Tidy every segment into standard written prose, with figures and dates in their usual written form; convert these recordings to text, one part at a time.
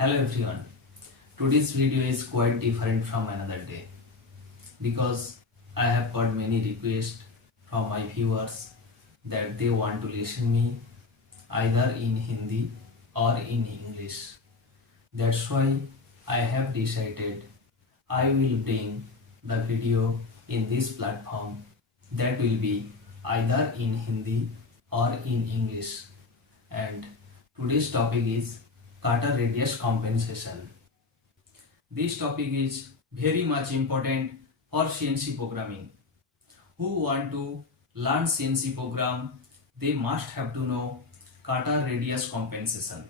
Hello everyone. Today's video is quite different from another day because I have got many requests from my viewers that they want to listen me either in Hindi or in English. That's why I have decided I will bring the video in this platform that will be either in Hindi or in English. And today's topic is cutter radius compensation. This topic is very much important for CNC programming. Who want to learn CNC program, they must have to know cutter radius compensation.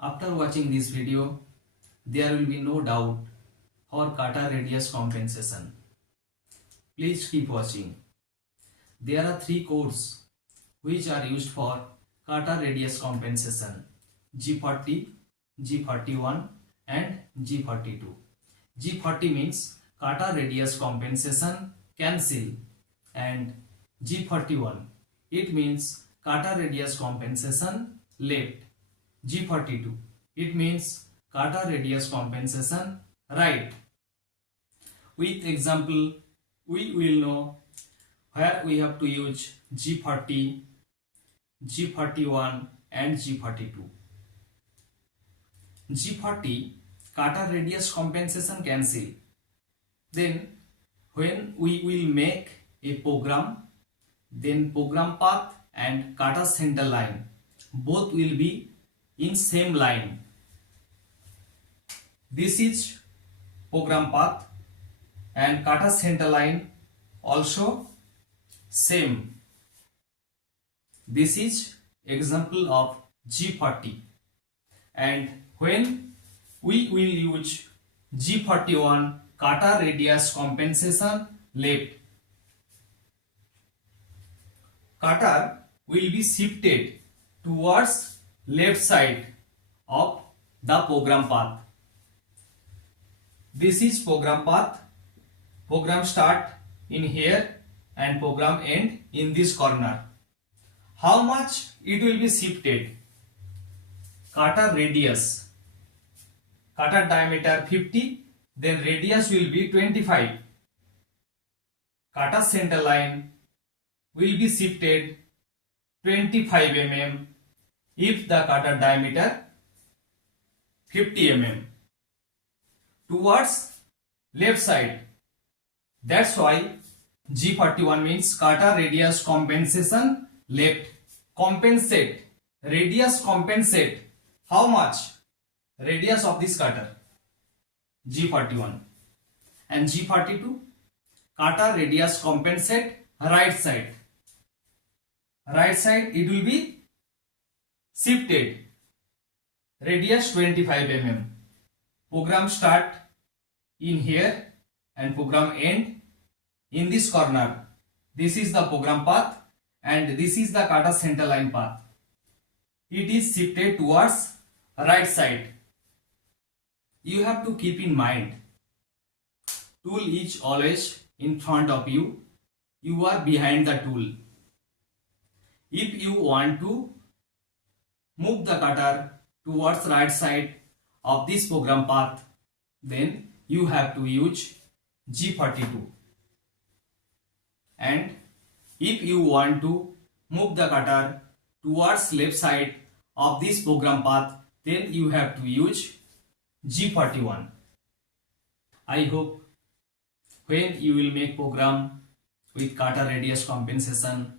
After watching this video, there will be no doubt for cutter radius compensation. Please keep watching. There are three codes which are used for cutter radius compensation: G40, G41 and G42. G40 means cutter radius compensation cancel, and G41 it means cutter radius compensation left. G42 it means cutter radius compensation right. With example we will know where we have to use G40, G41 and G42. G40 cutter radius compensation cancel. Then when we will make a program, then program path and cutter center line both will be in same line. This is program path and cutter center line also same. This is example of G40. And when we will use G41 cutter radius compensation left, cutter will be shifted towards left side of the program path. This is program path. Program start in here and program end in this corner. How much it will be shifted? Cutter radius, cutter diameter 50, then radius will be 25. Cutter center line will be shifted 25 mm if the cutter diameter 50 mm towards left side. That's why G41 means cutter radius compensation left. Compensate, radius compensate. How much? Radius of this cutter G41. And G42 cutter radius compensate right side. Right side it will be shifted radius 25 mm. Program start in here and program end in this corner. This is the program path and this is the cutter center line path. It is shifted towards right side. You have to keep in mind, tool is always in front of you. You are behind the tool. If you want to move the cutter towards right side of this program path, then you have to use G42. And if you want to move the cutter towards left side of this program path, then you have to use G41. I hope when you will make program with cutter radius compensation,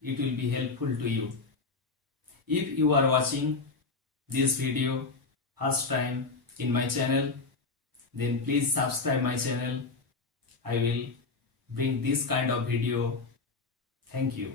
it will be helpful to you. If you are watching this video first time in my channel, then please subscribe my channel. I will bring this kind of video. Thank you.